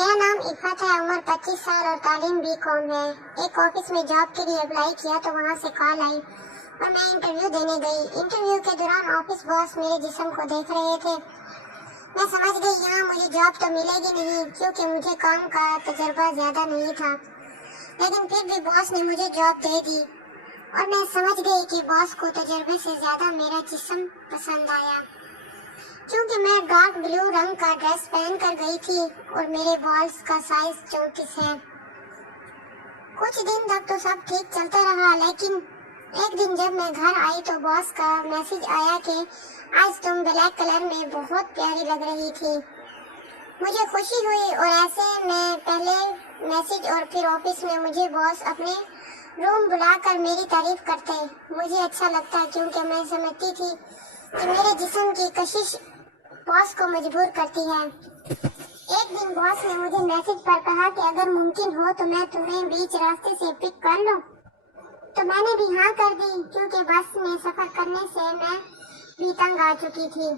मेरा नाम इफ़त है, उम्र 25 साल और तालीम B.Com है। एक ऑफिस में जॉब के लिए अप्लाई किया तो वहाँ से कॉल आई और मैं इंटरव्यू देने गई। इंटरव्यू के दौरान ऑफिस बॉस मेरे जिस्म को देख रहे थे। मैं समझ गई यहाँ मुझे जॉब तो मिलेगी नहीं, क्योंकि मुझे काम का तजर्बा ज्यादा नहीं था। लेकिन फिर भी बॉस ने मुझे जॉब दे दी और मैं समझ गई कि बॉस को तजर्बे से ज्यादा मेरा जिस्म पसंद आया। क्योंकि मैं डार्क ब्लू रंग का ड्रेस पहन कर गई थी और मेरे बॉल्स का साइज 34 है। कुछ दिन तक तो सब ठीक चलता रहा, लेकिन एक दिन जब मैं घर आई तो बॉस का मैसेज आया कि आज तुम ब्लैक कलर में बहुत प्यारी लग रही थी। मुझे खुशी हुई और ऐसे में पहले मैसेज और फिर ऑफिस में मुझे बॉस अपने रूम बुलाकर मेरी तारीफ करते। मुझे अच्छा लगता क्योंकि मैं समझती थी कि मेरे जिस्म की कशिश बॉस को मजबूर करती है। एक दिन बॉस ने मुझे मैसेज पर कहा कि अगर मुमकिन हो तो मैं तुम्हें बीच रास्ते से पिक कर लूं। तो मैंने भी हाँ कर दी, क्योंकि बस में सफर करने से मैं भी तंग आ चुकी थी।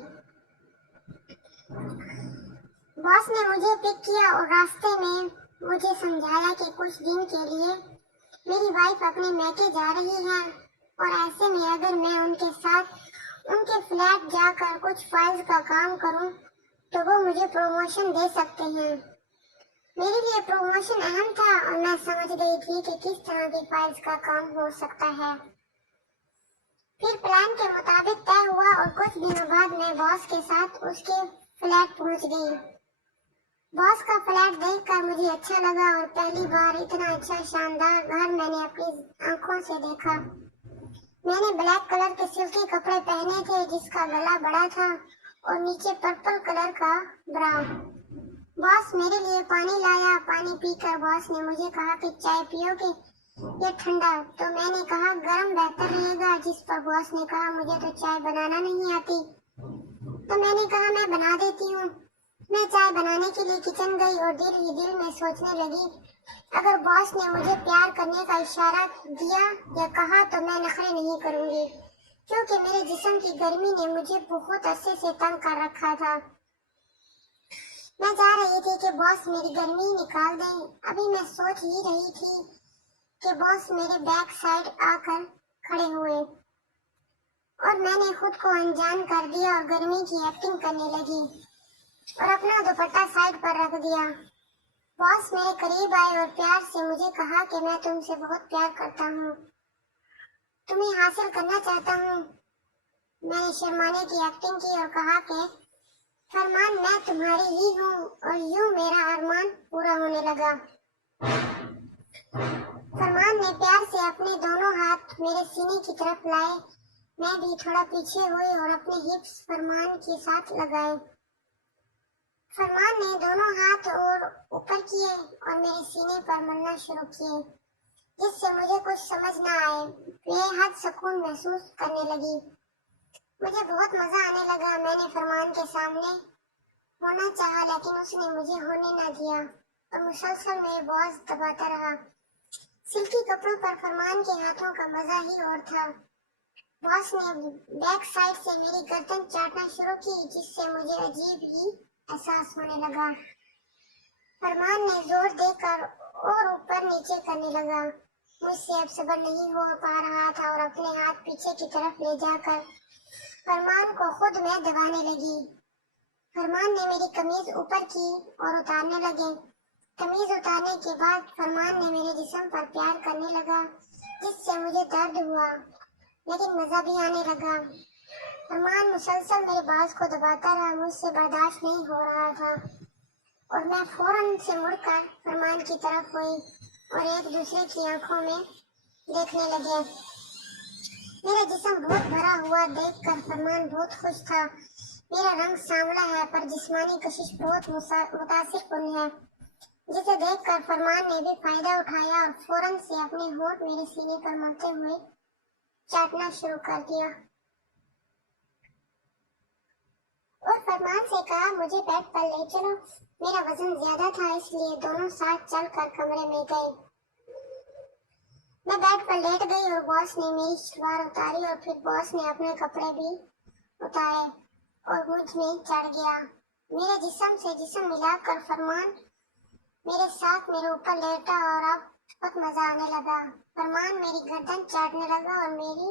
बॉस ने मुझे पिक किया और रास्ते में मुझे समझाया कि कुछ दिन के लिए मेरी वाइफ अपने मैके जा रही है और ऐसे में अगर मैं उनके साथ उनके फ्लैट जाकर कुछ फाइल्स का काम करूं तो वो मुझे प्रमोशन दे सकते हैं। मेरे लिए प्रमोशन अहम था और मैं समझ गई थी कि किस तरह की फाइल्स का काम हो सकता है। फिर प्लान के मुताबिक तय हुआ और कुछ दिनों बाद मैं बॉस के साथ उसके फ्लैट पहुंच गई। बॉस का फ्लैट देखकर मुझे अच्छा लगा और पहली बार इतना अच्छा शानदार घर मैंने अपनी आंखों से देखा। मैंने ब्लैक कलर के सिल्की कपड़े पहने थे जिसका गला बड़ा था और नीचे पर्पल कलर का ब्रा। बॉस मेरे लिए पानी लाया। पानी पीकर बॉस ने मुझे कहा कि चाय पियोगे या ठंडा? तो मैंने कहा गरम बेहतर रहेगा, जिस पर बॉस ने कहा मुझे तो चाय बनाना नहीं आती। तो मैंने कहा मैं बना देती हूँ। मैं चाय बनाने के लिए किचन गई और दिल ही दिल में सोचने लगी, अगर बॉस ने मुझे प्यार करने का इशारा दिया या कहा तो मैं नखरे नहीं करूंगी, क्योंकि मेरे जिस्म की गर्मी ने मुझे बहुत अरसे से तंग कर रखा था। मैं चाह रही थी कि बॉस मेरी गर्मी निकाल दें। अभी मैं सोच ही रही थी कि बॉस मेरे बैक साइड आकर खड़े हुए और मैंने खुद को अनजान कर दिया और गर्मी की एक्टिंग करने लगी और अपना दुपट्टा साइड पर रख दिया। बॉस मेरे करीब आए और प्यार से मुझे कहा कि मैं तुमसे बहुत प्यार करता हूँ, तुम्हें हासिल करना चाहता हूँ। मैंने शर्माने की एक्टिंग की और कहा कि फरमान मैं तुम्हारी ही हूँ और यूं मेरा अरमान पूरा होने लगा। फरमान ने प्यार से अपने दोनों हाथ मेरे सीने की तरफ लाए। मैं भी थोड़ा पीछे हुई और अपने हिप्स फरमान के साथ लगाए। फरमान ने दोनों हाथ और ऊपर किए और मेरे सीने पर मलना शुरू किए, जिससे मुझे कुछ समझ न आए। बेहद सुकून महसूस करने लगी। मुझे बहुत मजा आने लगा। मैंने फरमान के सामने होना चाहा, लेकिन उसने मुझे होने न दिया और मुसलसल मेरे बॉस दबाता रहा। सिल्की कपड़ों पर फरमान के हाथों का मजा ही और था। बॉस ने बैक साइड से मेरी गर्दन चाटना शुरू की, जिससे मुझे अजीब ही एहसास होने लगा। फरमान ने जोर देकर और ऊपर नीचे करने लगा। मुझसे अब सब्र नहीं हो पा रहा था और अपने हाथ पीछे की तरफ ले जाकर फरमान को खुद में दबाने लगी। फरमान ने मेरी कमीज ऊपर की और उतारने लगे। कमीज उतारने के बाद फरमान ने मेरे जिस्म पर प्यार करने लगा, जिससे मुझे दर्द हुआ लेकिन मजा भी आने लगा। फरमान मुसलसल मेरे बाज को दबाता रहा। मुझसे बर्दाश्त नहीं हो रहा था और मैं फौरन से मुड़कर फरमान की तरफ हुई और एक दूसरे की आंखों में देखने लगे। मेरा जिस्म बहुत भरा हुआ देखकर फरमान बहुत खुश था। मेरा रंग सांवला है पर जिस्मानी कशिश बहुत मुतासिरकुन है, जिसे देखकर फरमान ने भी फायदा उठाया और फौरन से अपने होंठ मेरे सीने पर मलते हुए चाटना शुरू कर दिया और फरमान से कहा मुझे बेड पर ले चलो। मेरा वजन ज्यादा था, इसलिए दोनों साथ चलकर कमरे में गए। मैं बेड पर लेट गई और बॉस ने मेरी सलवार उतारी और फिर बॉस ने अपने कपड़े भी उतारे और मुझ में चढ़ गया। मेरे जिस्म से जिस्म मिलाकर फरमान मेरे साथ मेरे ऊपर लेटा और अब बहुत मजा आने लगा। फरमान मेरी गर्दन चाटने लगा और मेरी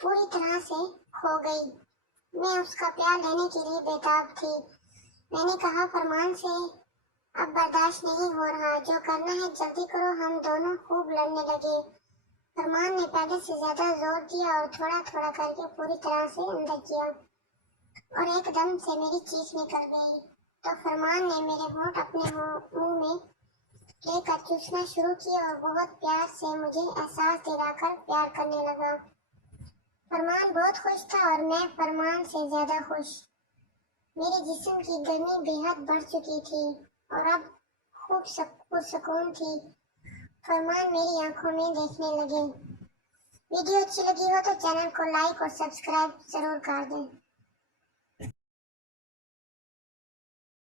पूरी तरह से खो गई। मैं उसका प्यार लेने के लिए बेताब थी। मैंने कहा, फरमान से अब बर्दाश्त नहीं हो रहा, जो करना है जल्दी करो। हम दोनों खूब लड़ने लगे। फरमान ने पहले से ज्यादा जोर दिया और थोड़ा थोड़ा करके पूरी तरह से अंदर किया और एकदम से मेरी चीख निकल गई। तो फरमान ने मेरे होंठ अपने मुंह में लेकर चूसना शुरू किया और बहुत प्यार से मुझे एहसास दिलाकर प्यार करने लगा। फरमान बहुत खुश था और मैं फरमान से ज्यादा खुश। मेरे जिस्म की गर्मी बेहद बढ़ चुकी थी और अब खूब सुकून थी। फरमान मेरी आंखों में देखने लगे। वीडियो अच्छी लगी हो तो चैनल को लाइक और सब्सक्राइब जरूर कर दें।